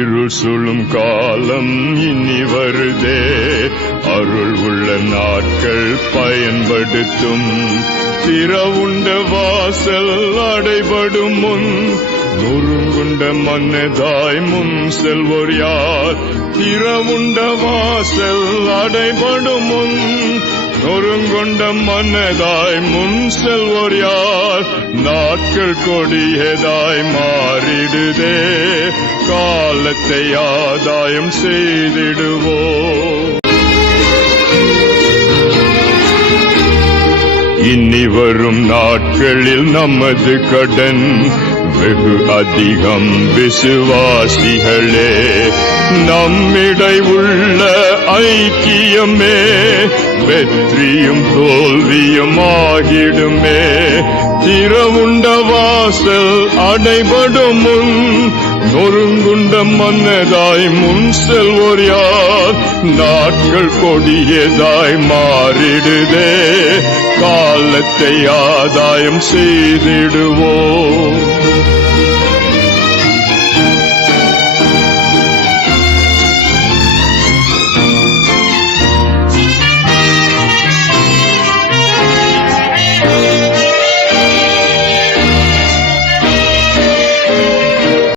இருள் சுழும் காலம் இனி வருதே, அருள் உள்ள நாட்கள் பயன்படுத்தும். திறவுண்ட வாசல் அடைபடும் முன் நொறுங்குண்ட மன்னதாய் முன் செல்வோர் யார்? திறவுண்ட வாசல் அடைபடும் முன் நொறுங்குண்ட மன்னதாய் முன் செல்வோர் யார்? நாட்கள் கொடியதாய் மாறிடுதே, காலத்தை ஆதாயம் செய்திடுவோம். இனி வரும் நாட்களில் நமது கடன் வெகு அதிகம் விசுவாசிகளே. நம்மிடை உள்ள ஐக்கியமே வெற்றியும் தோல்வியும் ஆகிடுமே. திறவுண்ட வாசல் அடைபடும் முன் நொறுங்குண்ட மன்னதாய் முன் செல்வோர் யார்? நாட்கள் கொடியதாய் மாறிடுதே, காலத்தை ஆதாயம் செய்திடுவோம்.